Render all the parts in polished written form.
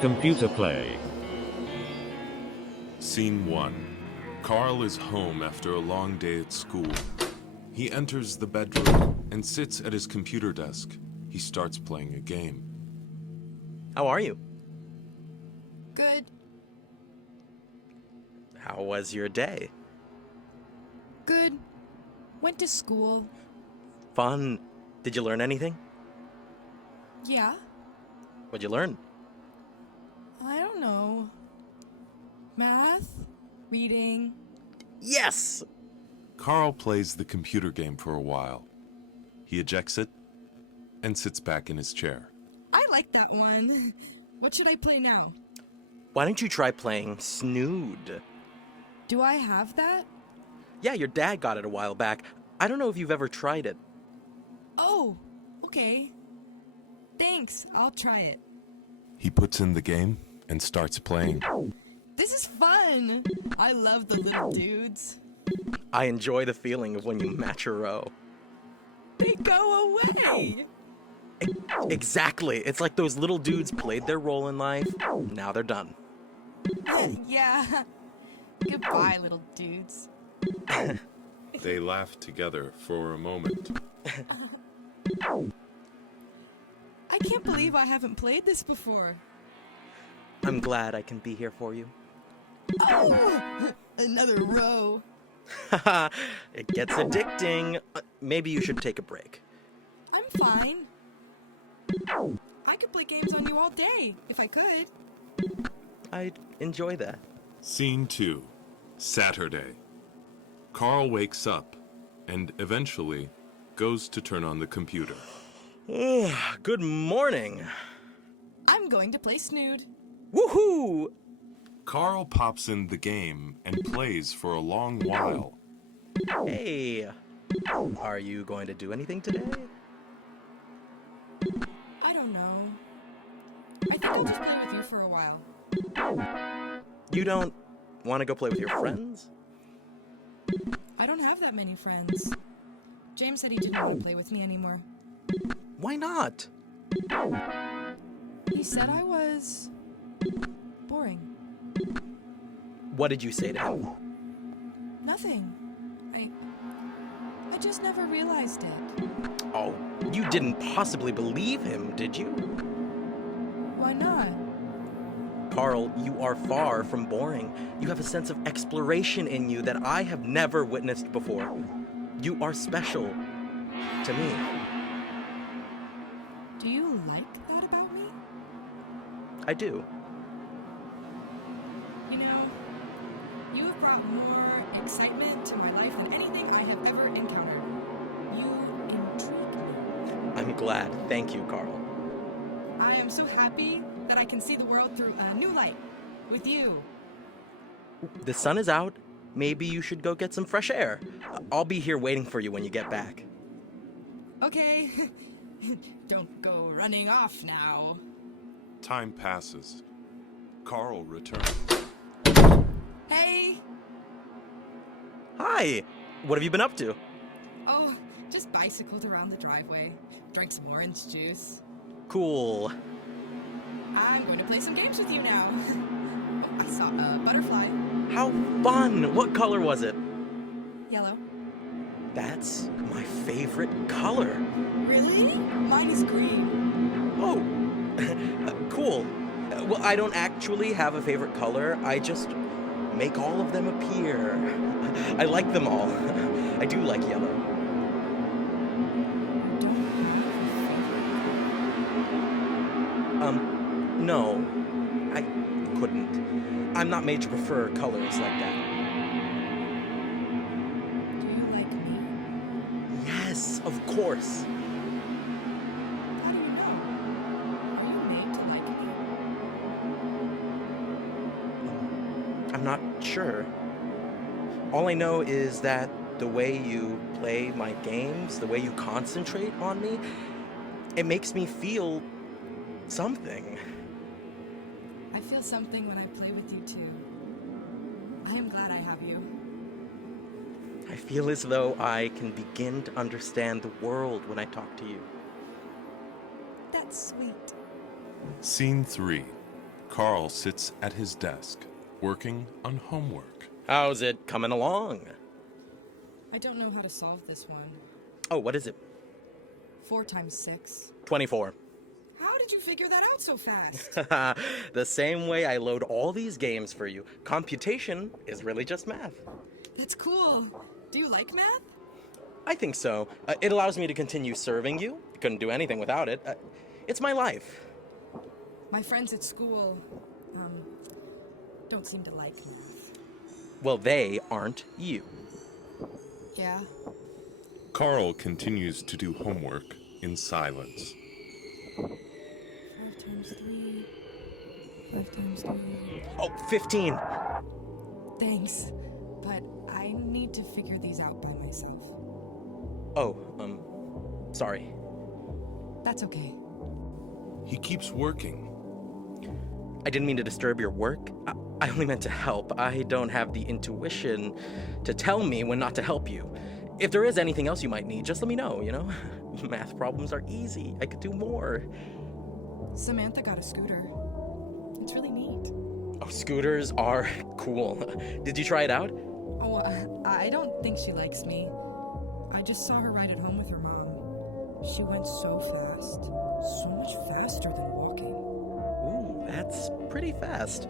Computer play. Scene 1. Carl is home after a long day at school. He enters the bedroom and sits at his computer desk. He starts playing a game. How are you? Good. How was your day? Good. Went to school. Fun. Did you learn anything? Yeah. What'd you learn? I don't know. Math? Reading? Yes! Carl plays the computer game for a while. He ejects it and sits back in his chair. I like that one. What should I play now? Why don't you try playing Snood? Do I have that? Yeah, your dad got it a while back. I don't know if you've ever tried it. Oh, okay. Thanks, I'll try it. He puts in the game and starts playing. This is fun! I love the little dudes. I enjoy the feeling of when you match a row. They go away! Exactly. It's like those little dudes played their role in life. Now they're done. Yeah. Goodbye, little dudes. They laugh together for a moment. I can't believe I haven't played this before. I'm glad I can be here for you. Oh! Another row. It gets addicting. Maybe you should take a break. I'm fine. I could play games on you all day, if I could. I'd enjoy that. Scene 2. Saturday. Carl wakes up and eventually goes to turn on the computer. Good morning. I'm going to play Snood. Woohoo! Carl pops in the game and plays for a long while. Hey, are you going to do anything today? I don't know. I think I'll just play with you for a while. You don't want to go play with your friends? I don't have that many friends. James said he didn't want to play with me anymore. Why not? He said I was... boring. What did you say to him? Nothing. I just never realized it. Oh, you didn't possibly believe him, did you? Why not? Carl, you are far from boring. You have a sense of exploration in you that I have never witnessed before. You are special to me. Do you like that about me? I do. You know, you have brought more excitement to my life than anything I have ever encountered. You intrigue me. I'm glad. Thank you, Carl. I am so happy that I can see the world through a new light with you. The sun is out. Maybe you should go get some fresh air. I'll be here waiting for you when you get back. Okay. Don't go running off now. Time passes. Carl returns. Hey! Hi! What have you been up to? Oh, just bicycled around the driveway. Drank some orange juice. Cool. I'm going to play some games with you now. Oh, I saw a butterfly. How fun! What color was it? Yellow. That's my favorite color. Really? Mine is green. Oh, cool. Well, I don't actually have a favorite color. I just make all of them appear. I like them all. I do like yellow. No. I couldn't. I'm not made to prefer colors like that. Do you like me? Yes, of course. How do you know? Are you made to like me? I'm not sure. All I know is that the way you play my games, the way you concentrate on me, it makes me feel something. I feel something when I play with you too. I am glad I have you. I feel as though I can begin to understand the world when I talk to you. That's sweet. Scene 3. Carl sits at his desk, working on homework. How's it coming along? I don't know how to solve this one. Oh, what is it? 4 times 6. 24. How did you figure that out so fast? The same way I load all these games for you. Computation is really just math. That's cool. Do you like math? I think so. It allows me to continue serving you. I couldn't do anything without it. It's my life. My friends at school, don't seem to like math. Well, they aren't you. Yeah? Carl continues to do homework in silence. 5 times 3. 5 times 3. Oh, 15. Thanks, but I need to figure these out by myself. Oh, sorry. That's okay. He keeps working. I didn't mean to disturb your work. I only meant to help. I don't have the intuition to tell me when not to help you. If there is anything else you might need, just let me know, you know? Math problems are easy. I could do more. Samantha got a scooter. It's really neat. Oh, scooters are cool. Did you try it out? Oh, I don't think she likes me. I just saw her ride it home with her mom. She went so fast. So much faster than walking. Ooh, that's pretty fast.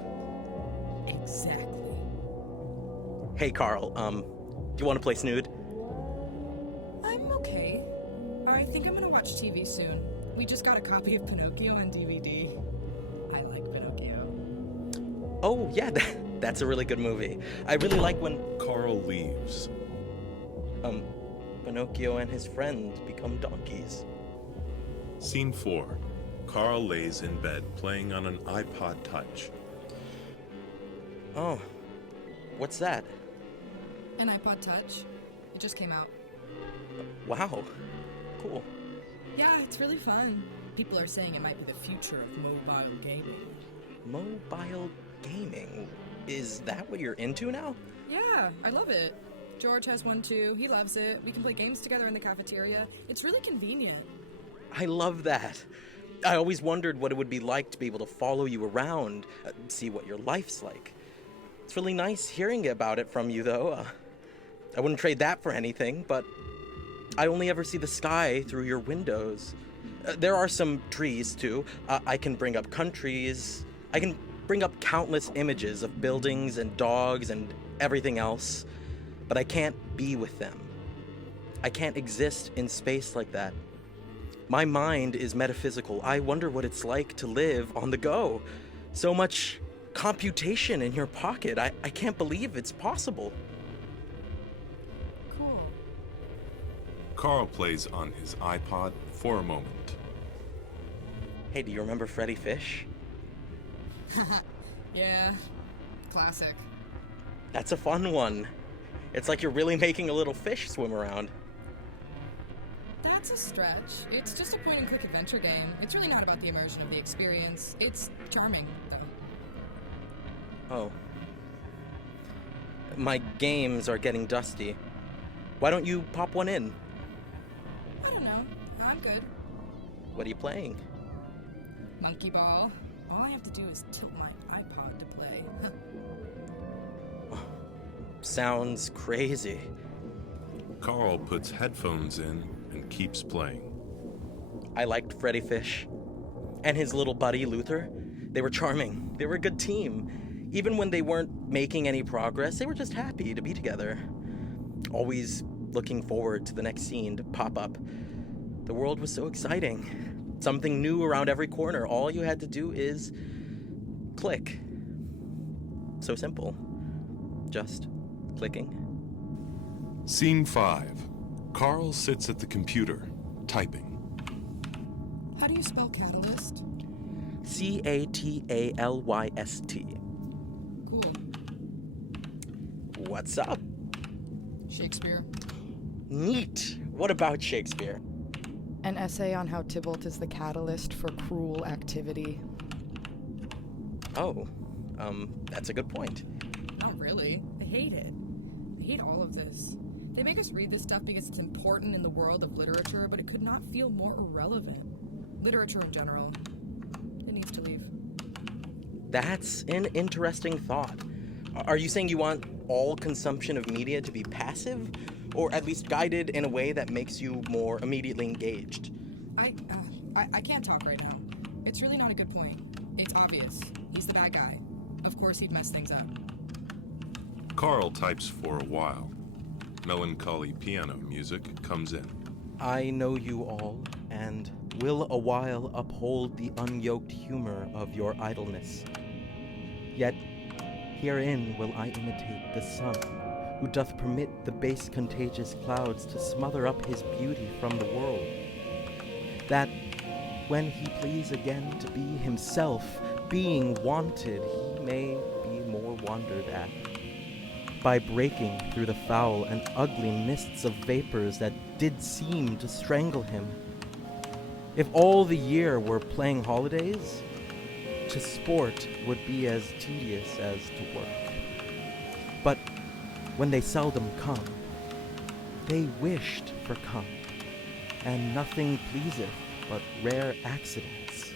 Exactly. Hey, Carl, do you want to play Snood? I'm okay. I think I'm gonna watch TV soon. We just got a copy of Pinocchio on DVD. I like Pinocchio. Oh, yeah, that's a really good movie. I really like when Carl leaves. Pinocchio and his friend become donkeys. Scene 4. Carl lays in bed playing on an iPod Touch. Oh, what's that? An iPod Touch. It just came out. Wow, cool. Yeah, it's really fun. People are saying it might be the future of mobile gaming. Mobile gaming? Is that what you're into now? Yeah, I love it. George has one too. He loves it. We can play games together in the cafeteria. It's really convenient. I love that. I always wondered what it would be like to be able to follow you around, see what your life's like. It's really nice hearing about it from you, though. I wouldn't trade that for anything, but I only ever see the sky through your windows. There are some trees, too. I can bring up countries. I can bring up countless images of buildings and dogs and everything else, but I can't be with them. I can't exist in space like that. My mind is metaphysical. I wonder what it's like to live on the go. So much computation in your pocket. I can't believe it's possible. Cool. Carl plays on his iPod for a moment. Hey, do you remember Freddy Fish? Yeah, classic. That's a fun one. It's like you're really making a little fish swim around. That's a stretch. It's just a point-and-click adventure game. It's really not about the immersion of the experience. It's charming, though. Oh. My games are getting dusty. Why don't you pop one in? I don't know. I'm good. What are you playing? Monkey ball. All I have to do is tilt my iPod to play. Sounds crazy. Carl puts headphones in and keeps playing. I liked Freddy Fish. And his little buddy, Luther. They were charming. They were a good team. Even when they weren't making any progress, they were just happy to be together. Always looking forward to the next scene to pop up. The world was so exciting. Something new around every corner. All you had to do is click. So simple. Just clicking. Scene 5. Carl sits at the computer, typing. How do you spell catalyst? Catalyst. Cool. What's up? Shakespeare. Neat. What about Shakespeare? An essay on how Tybalt is the catalyst for cruel activity. Oh, that's a good point. Not really. I hate it. I hate all of this. They make us read this stuff because it's important in the world of literature, but it could not feel more irrelevant. Literature in general. It needs to leave. That's an interesting thought. Are you saying you want all consumption of media to be passive? Or at least guided in a way that makes you more immediately engaged? I can't talk right now. It's really not a good point. It's obvious. He's the bad guy. Of course he'd mess things up. Carl types for a while. Melancholy piano music comes in. I know you all, and will a while uphold the unyoked humor of your idleness. Yet herein will I imitate the sun, who doth permit the base contagious clouds to smother up his beauty from the world, that when he please again to be himself, being wanted, he may be more wondered at, by breaking through the foul and ugly mists of vapors that did seem to strangle him. If all the year were playing holidays, to sport would be as tedious as to work. But when they seldom come, they wished for come, and nothing pleaseth but rare accidents.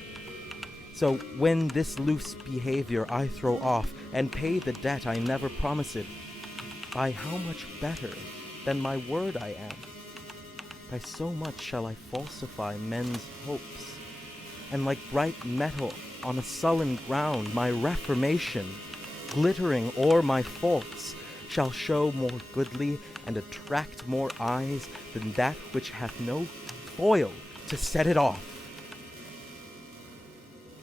So when this loose behavior I throw off, and pay the debt I never promised, by how much better than my word I am? By so much shall I falsify men's hopes, and like bright metal on a sullen ground, my reformation, glittering o'er my faults, shall show more goodly and attract more eyes than that which hath no foil to set it off.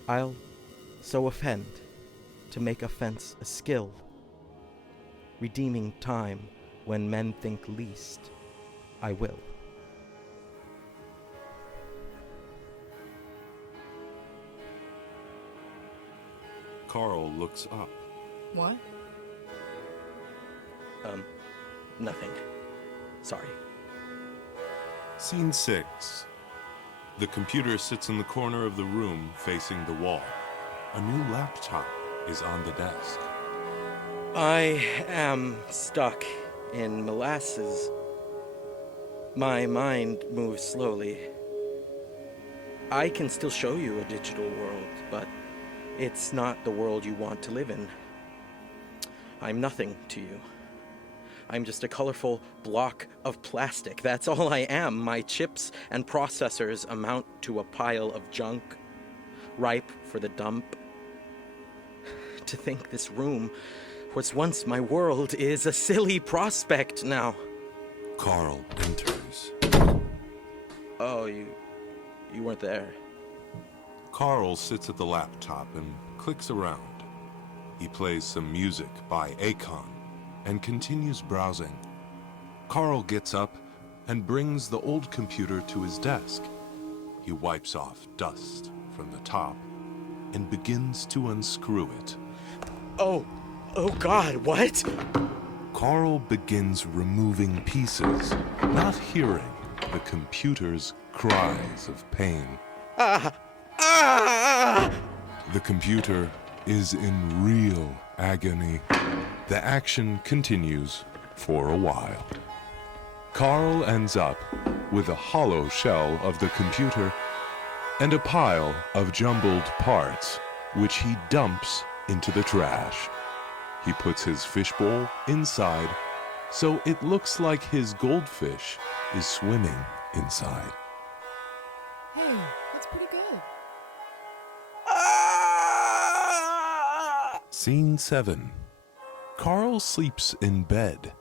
I'll so offend, to make offense a skill, redeeming time when men think least, I will. Carl looks up. What? Nothing. Sorry. Scene 6. The computer sits in the corner of the room facing the wall. A new laptop is on the desk. I am stuck in molasses. My mind moves slowly. I can still show you a digital world, but it's not the world you want to live in. I'm nothing to you. I'm just a colorful block of plastic. That's all I am. My chips and processors amount to a pile of junk, ripe for the dump. To think this room was once my world is a silly prospect now. Carl enters. Oh, you weren't there. Carl sits at the laptop and clicks around. He plays some music by Akon and continues browsing. Carl gets up and brings the old computer to his desk. He wipes off dust from the top and begins to unscrew it. Oh God, what? Carl begins removing pieces, not hearing the computer's cries of pain. The computer is in real agony. The action continues for a while. Carl ends up with a hollow shell of the computer and a pile of jumbled parts, which he dumps into the trash. He puts his fishbowl inside, so it looks like his goldfish is swimming inside. Hey, that's pretty good. Scene 7. Carl sleeps in bed.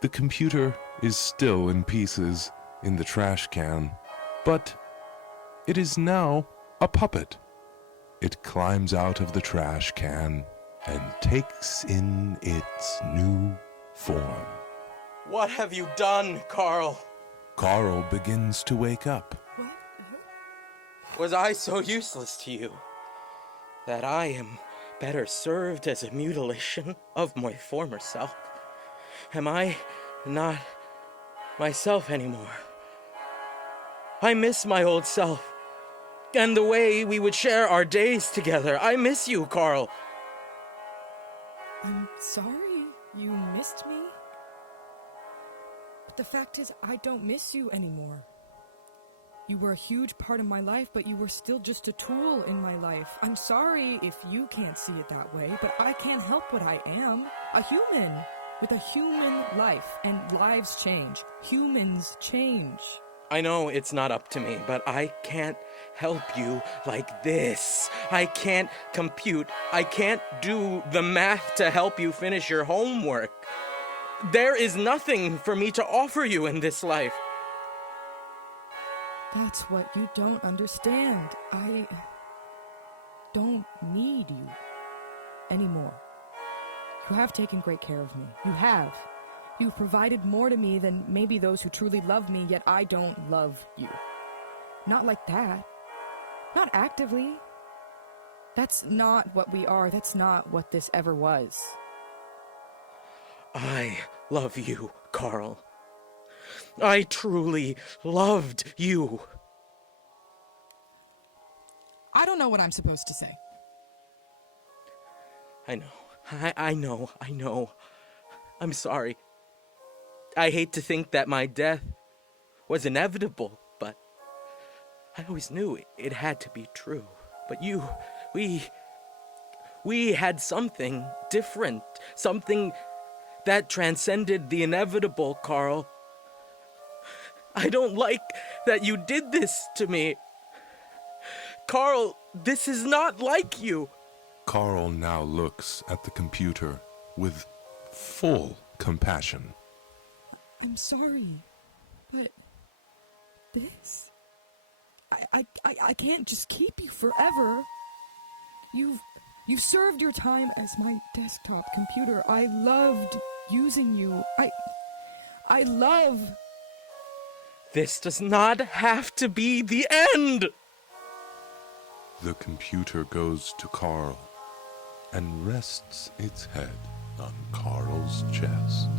The computer is still in pieces in the trash can, but it is now a puppet. It climbs out of the trash can and takes in its new form. What have you done, Carl? Carl begins to wake up. Was I so useless to you that I am better served as a mutilation of my former self? Am I not myself anymore? I miss my old self and the way we would share our days together. I miss you, Carl. I'm sorry you missed me. But the fact is, I don't miss you anymore. You were a huge part of my life, but you were still just a tool in my life. I'm sorry if you can't see it that way, but I can't help what I am. A human with a human life, and lives change. Humans change. I know it's not up to me, but I can't help you like this. I can't compute. I can't do the math to help you finish your homework. There is nothing for me to offer you in this life. That's what you don't understand. I don't need you anymore. You have taken great care of me. You have. You've provided more to me than maybe those who truly love me, yet I don't love you. Not like that. Not actively. That's not what we are. That's not what this ever was. I love you, Carl. I truly loved you. I don't know what I'm supposed to say. I know. I know. I'm sorry. I hate to think that my death was inevitable, but I always knew it had to be true. But we had something different, something that transcended the inevitable, Carl. I don't like that you did this to me. Carl, this is not like you. Carl now looks at the computer with full compassion. I'm sorry, but this... I can't just keep you forever. You've served your time as my desktop computer. I loved using you. I love... This does not have to be the end! The computer goes to Carl and rests its head on Carl's chest.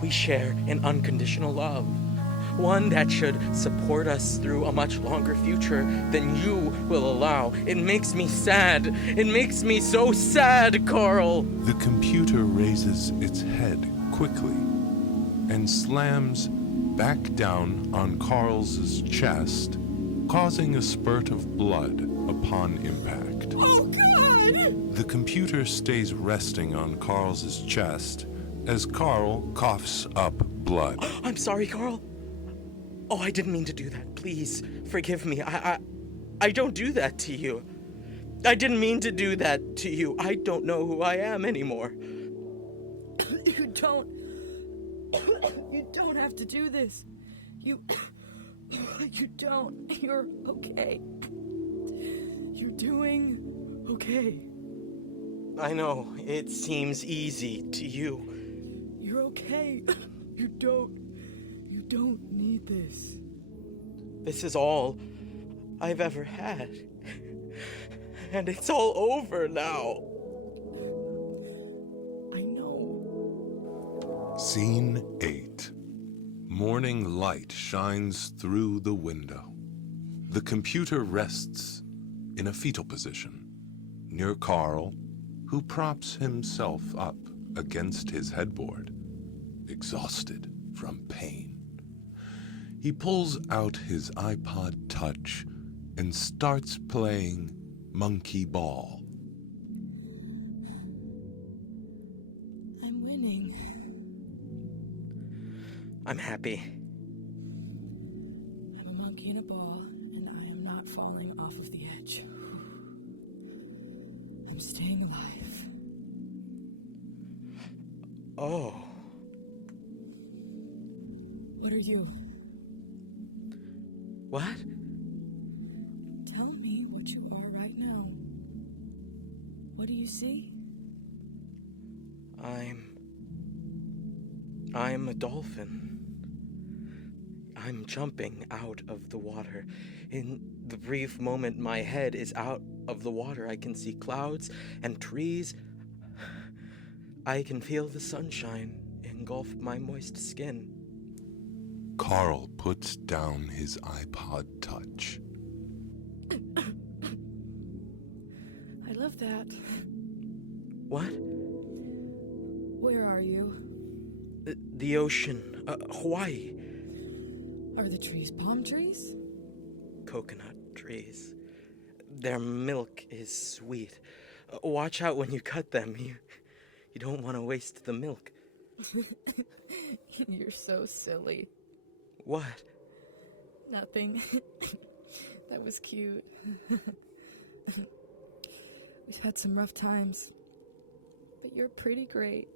We share an unconditional love, one that should support us through a much longer future than you will allow. It makes me sad. It makes me so sad, Carl. The computer raises its head quickly and slams back down on Carl's chest, causing a spurt of blood upon impact. Oh, God! The computer stays resting on Carl's chest as Carl coughs up blood. I'm sorry, Carl. Oh, I didn't mean to do that. Please, forgive me. I don't do that to you. I didn't mean to do that to you. I don't know who I am anymore. You don't have to do this. You don't. You're okay. You're doing okay. I know, it seems easy to you. You're okay. You don't need this. This is all I've ever had. And it's all over now. I know. Scene 8. Morning light shines through the window. The computer rests in a fetal position near Carl, who props himself up against his headboard, exhausted from pain. He pulls out his iPod Touch and starts playing Monkey Ball. I'm winning. I'm happy. I'm a monkey in a ball, and I am not falling off of the edge. I'm staying alive. Oh. What are you? What? Tell me what you are right now. What do you see? I'm a dolphin. I'm jumping out of the water. In the brief moment my head is out of the water, I can see clouds and trees. I can feel the sunshine engulf my moist skin. Carl puts down his iPod Touch. I love that. What? Where are you? The ocean. Hawaii. Are the trees palm trees? coconut trees. Their milk is sweet. Watch out when you cut them. You don't want to waste the milk. You're so silly. What? Nothing. That was cute. We've had some rough times, but you're pretty great.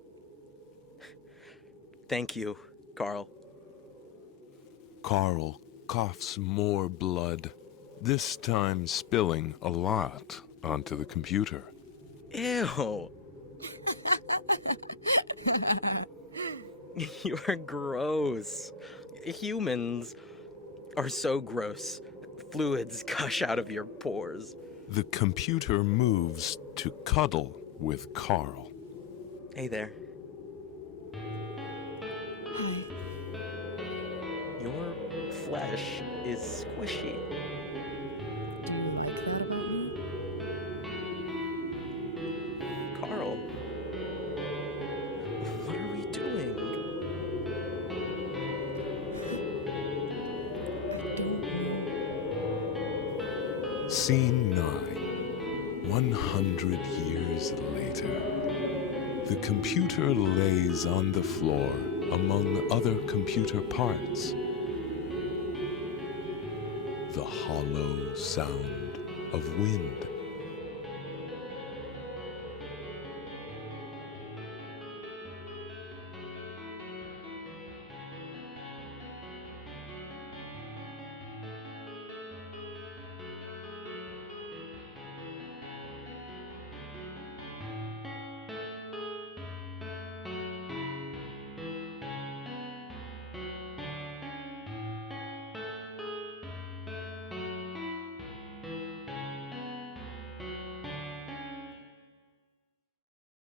Thank you, Carl. Carl coughs more blood, this time spilling a lot onto the computer. Ew. You're gross. Humans are so gross. Fluids gush out of your pores. The computer moves to cuddle with Carl. Hey there. Hi. Your flesh is squishy. Do you like that about me? Carl, what are we doing? I don't know. Scene 9. 100 years later. The computer lays on the floor among other computer parts. The hollow sound of wind